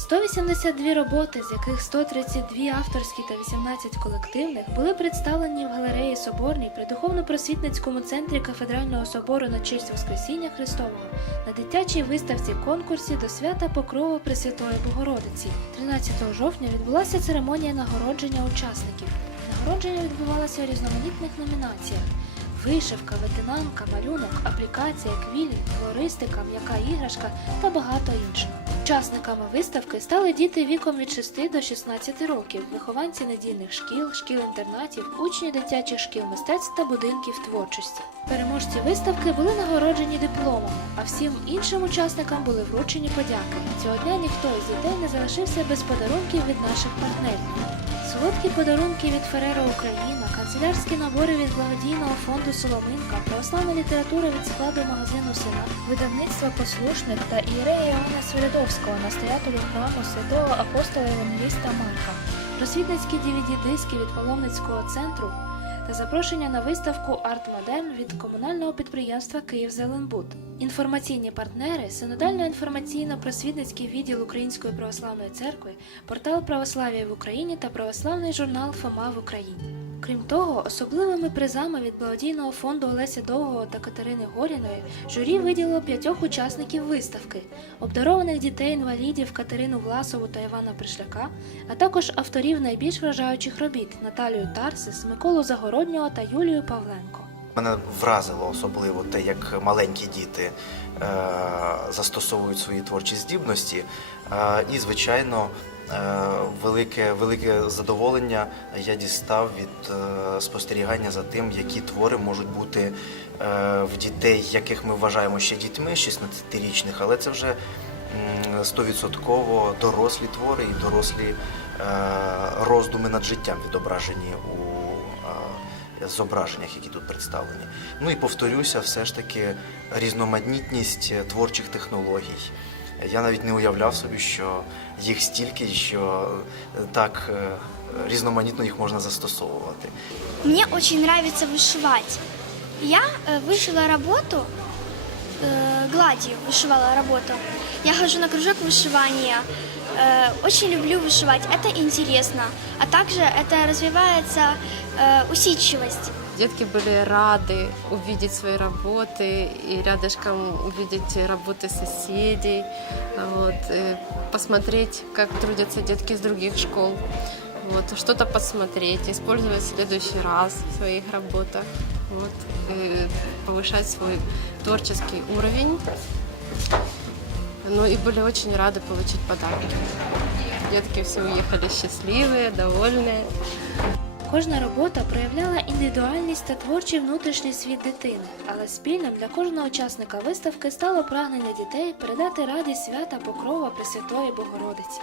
182 роботи, з яких 132 авторські та 18 колективних, були представлені в галереї Соборній при духовно-просвітницькому центрі кафедрального собору на честь Воскресіння Христового на дитячій виставці конкурсі до свята Покрова Пресвятої Богородиці. 13 жовтня відбулася церемонія нагородження учасників. Нагородження відбувалося у різноманітних номінаціях. Вишивка, ветенанка, малюнок, аплікація, квілі, флористика, м'яка іграшка та багато іншого. Учасниками виставки стали діти віком від 6 до 16 років, вихованці надійних шкіл, шкіл-інтернатів, учні дитячих шкіл мистецтв та будинків творчості. Переможці виставки були нагороджені дипломами, а всім іншим учасникам були вручені подяки. Цього дня ніхто із дітей не залишився без подарунків від наших партнерів. Солодкі подарунки від Ферера Україна, канцелярські набори від благодійного фонду Соломинка, православна література від складу магазину Сина, видавництва послушник та ірея Іоанна Свиридовського, настоятелю храму святого апостола Євангеліста Марка, просвітницькі DVD-диски від паломницького центру та запрошення на виставку Арт Модерн від комунального підприємства «Київзеленбуд». Інформаційні партнери Синодально-інформаційно-просвітницький відділ Української православної церкви, портал Православ'я в Україні та православний журнал Фома в Україні. Крім того, особливими призами від благодійного фонду Олеся Довгого та Катерини Горіної журі виділило п'ятьох учасників виставки, обдарованих дітей-інвалідів Катерину Власову та Івана Пришляка, а також авторів найбільш вражаючих робіт Наталію Тарсис, Миколу Загороднього та Юлію Павленко. Мене вразило особливо те, як маленькі діти е, застосовують свої творчі здібності. Е, і, звичайно, велике, велике задоволення я дістав від е, спостерігання за тим, які твори можуть бути е, в дітей, яких ми вважаємо ще дітьми, 16-річних, але це вже стовідсотково дорослі твори і дорослі е, роздуми над життям відображені у е, зображеннях, які тут представлені. Ну і повторюся, все ж таки різноманітність е, творчих технологій. Я навіть не уявляв собі, що їх стільки, що е, так е, різноманітно їх можна застосовувати. Мне очень нравится вышивать. Я э, вышила работу, э, гладью вышивала работу. Я хожу на кружок вышивания. Э, очень люблю вышивать, это интересно. А также это развивается э, усидчивость. Детки были рады увидеть свои работы и рядышком увидеть работы соседей, вот, э, посмотреть, как трудятся детки из других школ, вот, что-то посмотреть, использовать в следующий раз в своих работах, вот, э, повышать свой творческий уровень. Ну и были очень рады получить подарки. Детки все уехали счастливые, довольные. Кожна робота проявляла індивідуальність та творчий внутрішній світ дитини, але спільним для кожного учасника виставки стало прагнення дітей передати радість свята Покрова Пресвятої Богородиці.